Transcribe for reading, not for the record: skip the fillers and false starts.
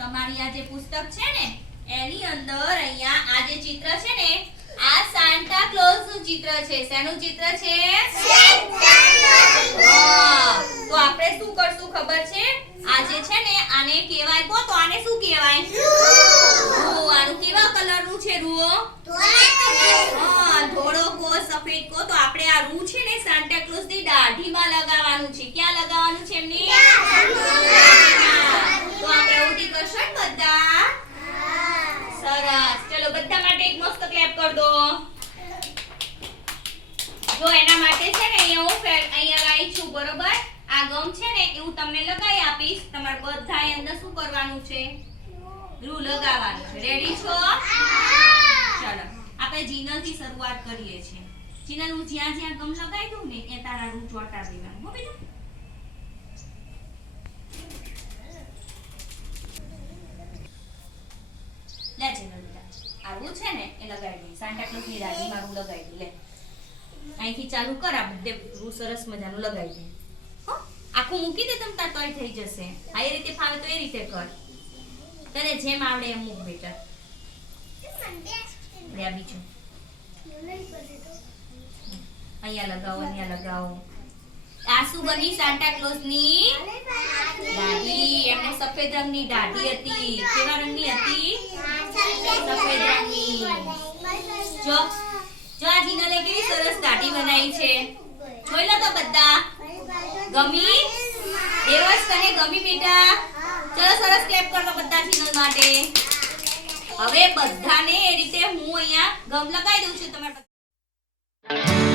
તમારી આ જે પુસ્તક છે ને એની અંદર અહીંયા આ જે ચિત્ર છે ને આ સાન્ટા ક્લોઝ નું ચિત્ર છે. શેનું ચિત્ર છે? તો આપણે શું કરશું ખબર છે? આ જે છે ને આને કહેવાય કો તો આને શું કહેવાય? રૂ. આનું કેવા કલર નું છે રૂ? ધોળો કો સફેદ કો. તો આપણે આ રૂ છે ને સાન્ટા ક્લોઝ ની દાઢીમાં લગાવવાનું છે. ક્યાં લગાવવાનું છે એમની? તો આપણે ઉડી કરશો ને બધા? સરસ. ચલો બધા માટે એક મસ્ત ક્લેપ કર દો. જો એના માટે છે ને અહીંયા લાઈ છું બરોબર. આ ગમ છે ને એવું તમને લગાવી આપીશ. તમારે બધાએ અંદર શું કરવાનું છે? રૂ લગાવવાનું છે. રેડી છો? ચલો આપણે જીનલ થી શરૂઆત કરીએ છીએ. જીનલ હું જ્યાં જ્યાં ગમ લગાવી દઉં ને એ તારા રૂ ચોટા દેવાનું હો બેટા. લે જીનલ બેટા આ રૂ છે ને એ લગાવી દે. સાન્ટા ક્લોઝ ની દાઢીમાં રૂ લગાવી દે. લે અહીંથી ચાલુ કર. આ બધે રૂ સરસ મજાનું લગાવી દે. હો આખું મૂકી દે તમ તાર તોય થઈ જશે. આ એ રીતે ફાવે તો એ રીતે કર. તને જેમ આવડે એમ મૂક બેટા. લે આ બીજું અહીંયા લગાવો, અહીંયા લગાવો. આ શું બની? સાન્ટા ક્લોઝ ની દાઢી. એમને સફેદ રંગની દાઢી હતી. કેવા રંગની હતી? સફેદ રંગની. જો આ જીનલે કેવી સરસ દાઢી બનાવી છે. જોઈ લો તો બધા. ગમી? દેવસ તને ગમી બેટા? ચલો સરસ ક્લેપ કરો બધા જીનલ માટે. હવે બધાને એ રીતે હું અહીંયા ગમ લગાવી દઉં છું. તમારે